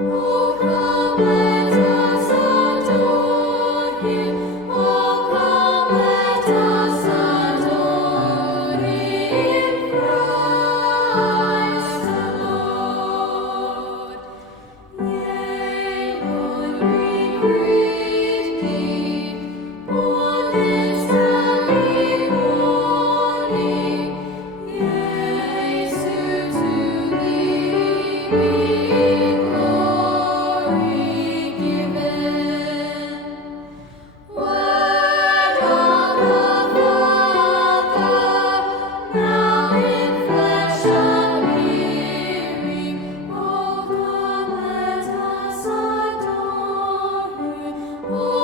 Oh, come, let us adore Him. Oh, come, let us adore Him, Christ the Lord. Yea, Lord, we greet Thee, born this early morning. Yea, soon to Thee be glory given. Word of the Father, now in flesh appearing. Oh, come, let us adore Him. Oh,